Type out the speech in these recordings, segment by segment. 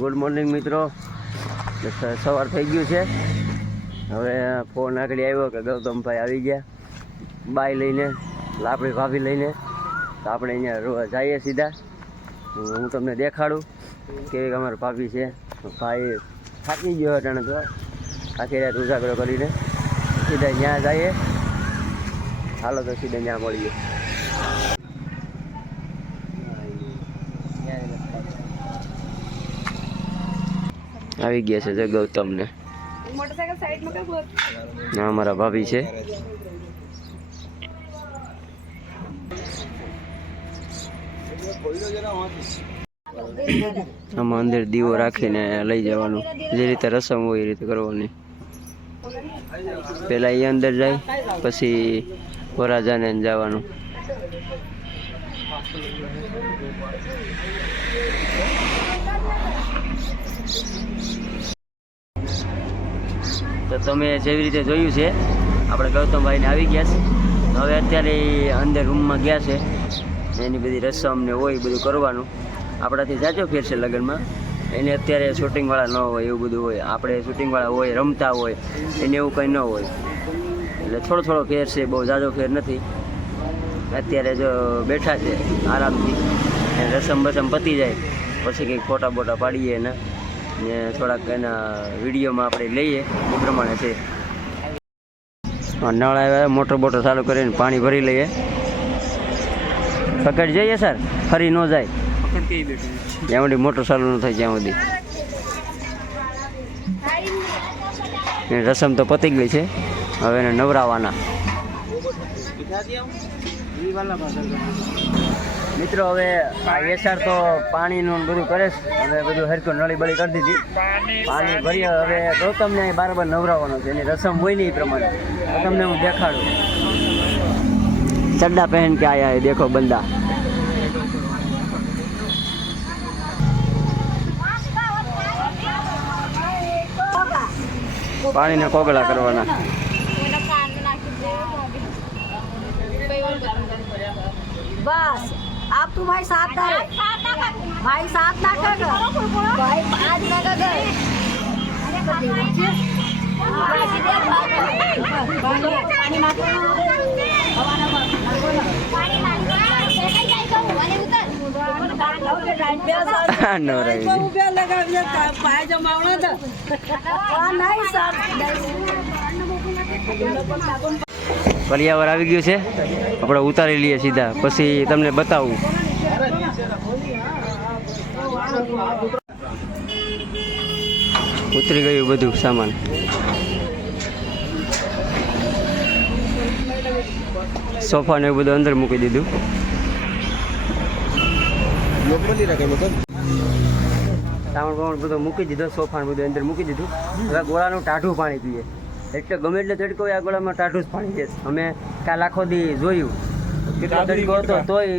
Good morning મિત્રો. સવાર થઈ ગયું છે. હવે ફોન આગળ આવ્યો કે ગૌતમભાઈ આવી ગયા. બાય લઈને લાપડી ભાભી લઈને તો આપણે અહીંયા જઈએ સીધા. હું તમને દેખાડું કેવી અમારા ભાભી છે. ભાઈ થાકી ગયો અટાણે તો. આખી રાત ઉજાગરો કરીને સીધા ત્યાં જઈએ. હાલો તો સીધા ત્યાં મળીએ. આવી ગયા છે ગૌતમને. ના અમારા ભાભી છે. આમાં અંદર દીવો રાખીને લઈ જવાનું. જે રીતે રસમ હોય એ રીતે કરવાની. પેલા એ અંદર જાય, પછી વરાજાને જવાનું. તો તમે જેવી રીતે જોયું છે, આપણે ગૌતમભાઈને આવી ગયા છે. હવે અત્યારે અંદર રૂમમાં ગયા છે. એની બધી રસમ ને હોય બધું કરવાનું. આપણાથી જાજો ફેર છે લગ્નમાં. એને અત્યારે શૂટિંગવાળા ન હોય એવું બધું હોય. આપણે શૂટિંગવાળા હોય, રમતા હોય, એને એવું કંઈ ન હોય. એટલે થોડો થોડો ફેર છે, બહુ જાજો ફેર નથી. અત્યારે જો બેઠા છે, આરામથી. રસમ બસમ પતી જાય. પછી કંઈક ફોટા બોટા પાડીએ એના. ને થોડાક એના વિડીયોમાં આપણે લઈએ, એ પ્રમાણે છે. નળ આવ્યા, મોટર બોટર ચાલુ કરીને પાણી ભરી લઈએ. પકડ જઈએ સર ફરી ન જાય. જ્યાં સુધી મોટર ચાલુ ન થાય ત્યાં સુધી. રસમ તો પતી ગઈ છે હવે એને નવરાવાના. મિત્રો હવે આ એસઆર તો પાણીનું ને બધું કરે છે. હવે બધું હરકું નળી બળી કરી દીધી. પાણી ભરી હવે ગૌતમને અહીં બારબર નવરાવવાનો છે. એની રસમ હોય ને એ પ્રમાણે. તમને હું દેખાડું. चड्डा पहन के आया है देखो बंदा पानी ने कोगला करवाना बस आप तू भाई साथ ना भाई साथ ना कर भाई आज ना कर पानी નો આવી ગયું છે. આપણે ઉતારી લઈએ સીધા. પછી તમને બતાવું. ઉતરી ગયું બધું સામાન. સોફા ને એવું બધું અંદર મૂકી દીધું. સામાન બામાન બધું મૂકી દીધો સોફા ને બધું અંદર મૂકી દીધું. હવે ગોળાનું ટાઢું પાણી પીએ. એટલે ગમે એટલે તડકો આ ગોળામાં ટાઢું જ પાણી છે. અમે કાલ આખો દી જોયું. કેટલો તડકો હતો તોય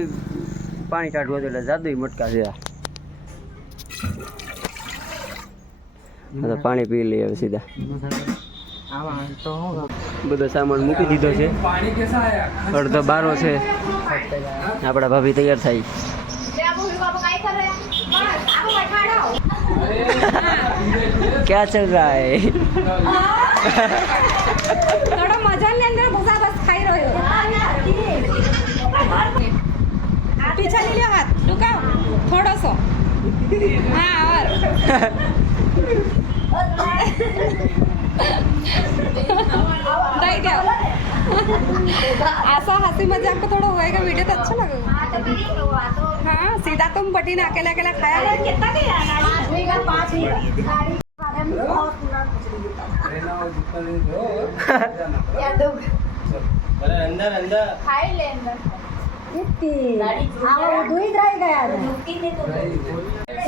પાણી ટાઢું હતું એટલે જાદુય મટકા છે આ. પાણી પી લઈએ સીધા. બધો સામાન મૂકી દીધો છે. અડધો બારો છે. આપણા ભાભી તૈયાર થાય. ક્યાં ચલ રહા હે? થોડો મજા ની અંદર ભૂસા બસ ખાઈ રહ્યો પીછા લઈ હાથ ટુકાવ થોડો સો હા और दई दो ऐसा हंसी मजाक को थोड़ा होएगा वीडियो तो अच्छा लगेगा हाँ सीधा तुम बटी ने अकेला अकेला खाया कितना આવો દૂધ રહી ગયા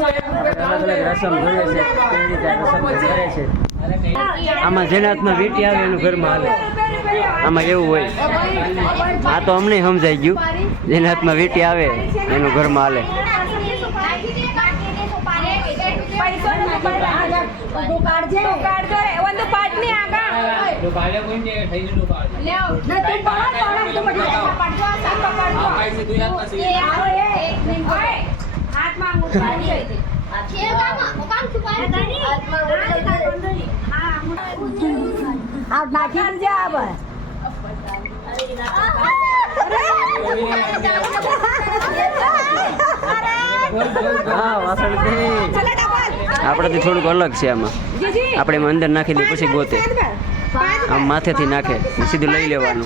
અલગ અલગ રસમ જોઈએ છે કેવી રીતે આ રસમ કરે છે આમાં જેના હાથમાં વીટી આવે એનું ઘરમાં હાલે. આમાં એવું હોય. આ તો અમને સમજાઈ ગયું. જેના હાથમાં વીટી આવે, એનું ઘરમાં હાલે. હાથ આ નાખી દીજે આપણાથી થોડુંક અલગ છે આમાં. આપણે એમાં અંદર નાખી દઈએ પછી ગોતે. આમ માથેથી નાખે સીધું લઈ લેવાનું.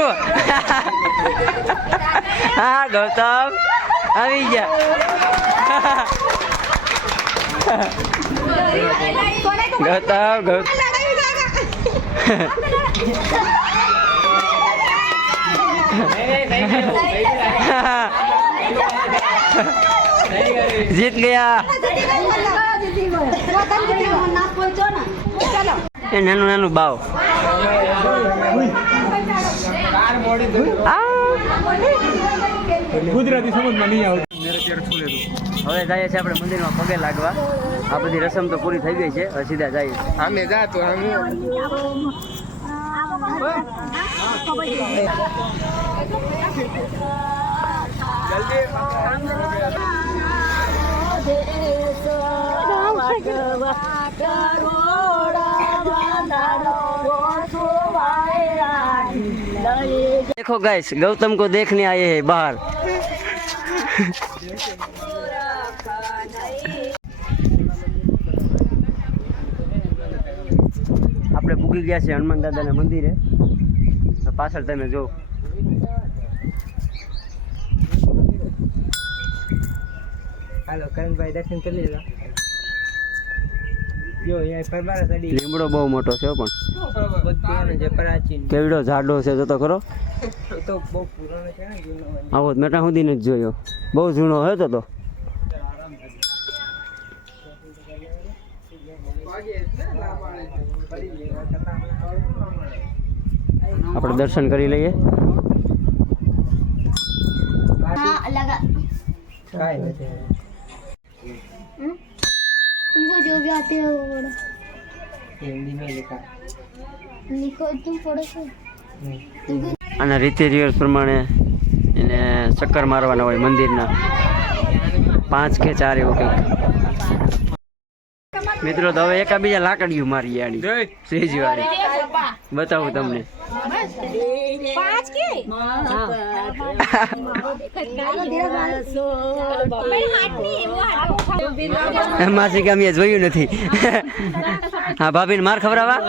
પૂરું હા ગૌતમ આવી ગયા કોને કો ગૌતમ ગૌતમ લડાઈ જાગા જીત ગયા નાક પહોંચ્યો ને ચલો એ નાનું નાનું બાવ ગુજરાતી સમજમાં નહીં આવતું. હવે જઈએ છીએ આપણે મંદિરમાં પગે લાગવા. આ બધી રસમ તો પૂરી થઈ ગઈ છે હવે સીધા જઈએ. આમે જા તો આમે देखो गाइस गौतम को देखने आए हैं बाहर આપણે ભૂગી ગયા છે હનુમાન દાદાના મંદિરે આ પાછળ તમે જો હાલો કરણભાઈ દર્શન કરી લેજો જો અહીંયા ફરમારા સાડી લીમડો બહુ મોટો છે હો પણ બહુ પુરાનો છે પ્રાચીન કેવડો જાડો છે જોતો ખરો એ તો બહુ પુરાનો છે ને જૂનો આવો જ મેટા સુધી નથી જોયો બહુ જૂનો હતો તો આપણે દર્શન કરી લઈએ કાંઈ નથી तुमको जो भी आते हैं वो बोलो હિન્દી મેં लिखा અને રીતિ રિવાજ પ્રમાણે એને ચક્કર મારવાના હોય મંદિરના. પાંચ કે ચાર એવું કંઈક. મિત્રો તો હવે એકાબીજા લાકડીઓ મારી આની સેજ વાળી બતાવું તમને. માસી કામ જોયું નથી. હા ભાભીને માર ખવડાવવા?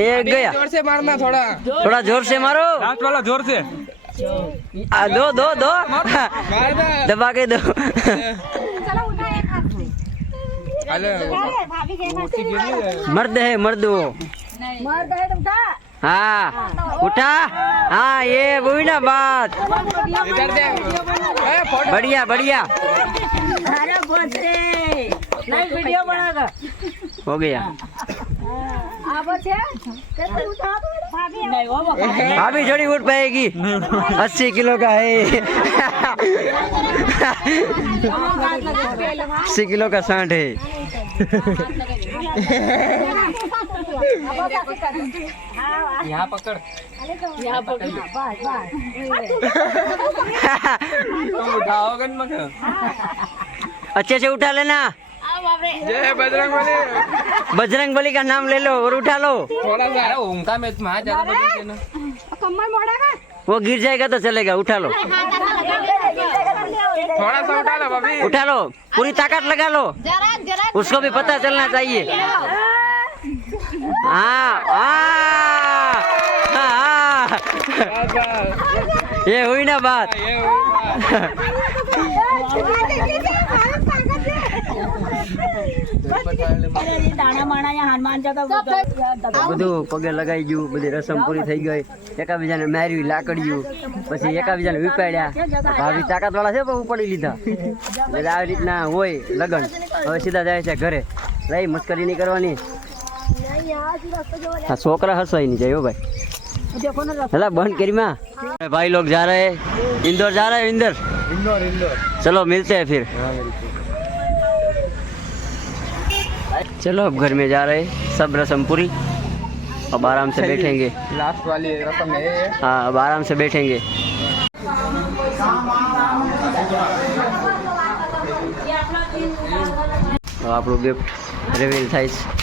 एक गया ज़ोर से मारना थोड़ा थोड़ा ज़ोर से मारो लास्ट वाला ज़ोर से आ, दो दो दो दबा के दो मर्द है मर्द वो मर्द है तुम हाँ उठा हाँ ये वो ना बात बढ़िया बढ़िया અરે બોલતે નહીં વિડિયો બનાગા हो गया આવો છે કે તું ઉઠા તો નહીં હો भाभी थोड़ी उठ पाएगी अस्सी किलो का है अस्सी किलो का सांठ है यहाँ पकड़ तुम उठाओगे ना मगर अच्छे से उठा लेना जय बजरंग बली बजरंग बली का नाम ले लो और उठा लो थोड़ा सा उनका मैच में ज्यादा कमर मोड़ा का वो गिर जाएगा तो चलेगा उठा लो थोड़ा सा उठा लो भाभी उठा लो पूरी ताकत लगा लो उसको भी पता चलना चाहिए हाँ हाँ ये हुई ना बात દાણા માણા હનુમાન જગા બધું પગે લગાઈ ગયું બધી રસમ પૂરી થઈ ગઈ એકાબીજાને માર્યું લાકડ્યું પછી એકાબીજાને વિપાડ્યા ભાભી તાકાત વાળા છે પણ ઉપાડી લીધા એટલે આવી રીતના હોય લગન હવે સીધા જાય છે ઘરે રહી મસ્કરી નહીં કરવાની હા છોકરા હસવાઈ નહીં જાય હો ભાઈ હેલા બંધ કરી માં भाई लोग जा रहे हैं इंदौर जा रहे हैं इंदौर इंदौर इंदौर चलो मिलते हैं फिर हाँ बिल्कुल चलो अब घर में जा रहे हैं सब रसम पूरी अब आराम से बैठेंगे लास्ट वाली रसम है ये हाँ अब आराम से बैठेंगे તો આપણું ગિફ્ટ રિવીલ થાય છે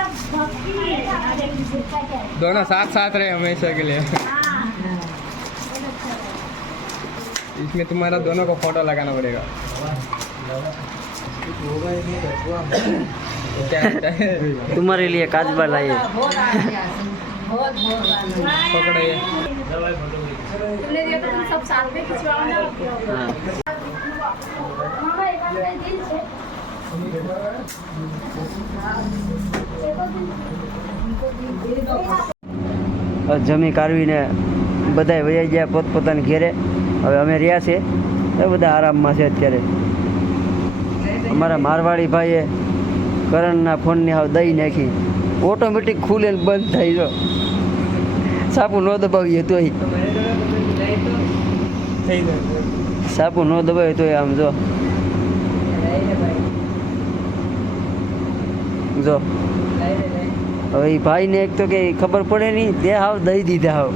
दोनों साथ साथ रहे हमेशा के लिए। इसमें तुम्हारा दोनों को फ़ोटो लगाना पड़ेगा? तुम्हारे लिए काजबा लाए पकड़िए। तुमने दिया तो तुम सब साथ में खिंचवाओ ना। हाँ। જમી કાઢવીને બધાય વૈયા ગયા પોતપોતાના ઘેરે. હવે અમે રહ્યા છે એ બધા આરામમાં છે અત્યારે. અમારા મારવાડી ભાઈએ કરણના ફોનની હાવ દઈ નાખી. ઓટોમેટિક ખુલે ને બંધ થઈ જો. સાપુ ન દબાવીએ તોય. સાપુ ન દબાવીએ તોય આમ જો. જો. હવે એ ભાઈને એક તો કે ખબર પડે નહીં તે હાવ દઈ દીધા હાવ.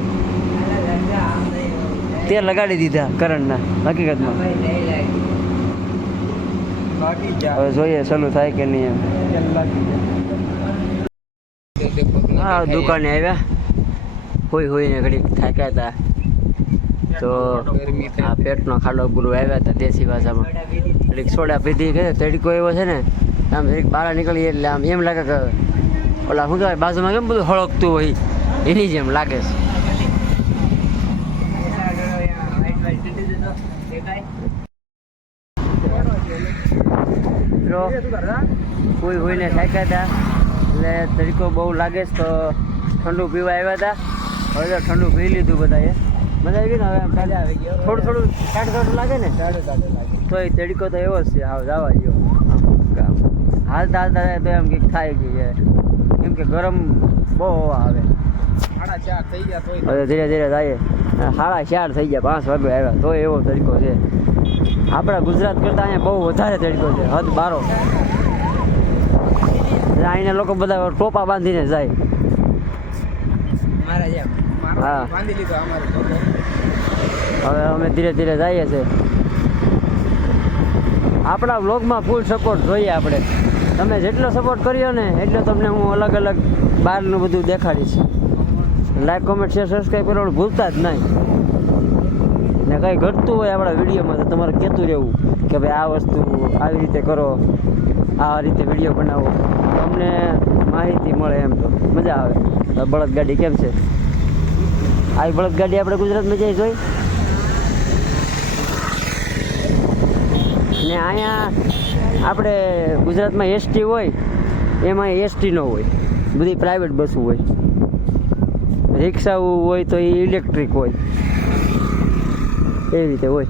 તે લગાડી દીધા કરણના હકીકતમાં. હવે જોઈએ ચાલુ થાય કે નહીં એમ. હા દુકાને આવ્યા. હોય હોય ને ઘડીક થાક્યા હતા તો આ પેટનો ખાડો ગુરુ આવ્યા હતા દેશી ભાષામાં. ઘડીક સોડા પીધી કે તડકો એવો છે ને આમ એક બહાર નીકળીએ એટલે આમ એમ લાગે કે ઓલા શું કહેવાય બાજુમાં કેમ બધું હળકતું હોય? એની જેમ લાગે છે. મિત્રો કોઈ હોઈને થાક્યા હતા એટલે તરીકો બહુ લાગે છે તો ઠંડુ પીવા આવ્યા હતા. હવે તો ઠંડુ પી લીધું બધાએ. મજા આવી ને હવે થોડું થોડું કાટ કાટ લાગે ને? તો એ તડકો તો એવો જ છે હાવ જવા જેવો હાલતા હાલતા તો એમ કંઈક થાય ગઈ એમ કે ગરમ બહુ હવા આવે. હવે ધીરે ધીરે જાય સાડા ચાર થઈ ગયા પાંચ વાગે આવ્યા. તો એવો તરીકો છે. આપણા ગુજરાત કરતાં અહીંયા બહુ વધારે તડકો છે હદ બારો. અહીંયા લોકો બધા ટોપા બાંધીને જાય. હા. હવે અમે ધીરે ધીરે જઈએ છીએ. આપણા વ્લોગમાં ફૂલ સપોર્ટ જોઈએ આપણે. તમે જેટલો સપોર્ટ કર્યો ને એટલો તમને હું અલગ અલગ બહારનું બધું દેખાડીશ. લાઈક કોમેન્ટ શેર સબસ્ક્રાઈબ કરવાનું ભૂલતા જ નહીં. ને કંઈ ઘટતું હોય આપણા વિડીયોમાં તો તમારે કહેતું રહેવું કે ભાઈ આ વસ્તુ આવી રીતે કરો, આ રીતે વીડિયો બનાવો. તમને માહિતી મળે એમ તો મજા આવે. બળદગાડી કેમ છે? આવી બળદગાડી આપણે ગુજરાતમાં જઈ જોઈ? ને અહીંયા આપણે ગુજરાતમાં એસટી હોય એમાં એસટી ન હોય. બધી પ્રાઇવેટ બસો હોય. રિક્ષાઓ હોય તો એ ઇલેક્ટ્રિક હોય. એવી રીતે હોય.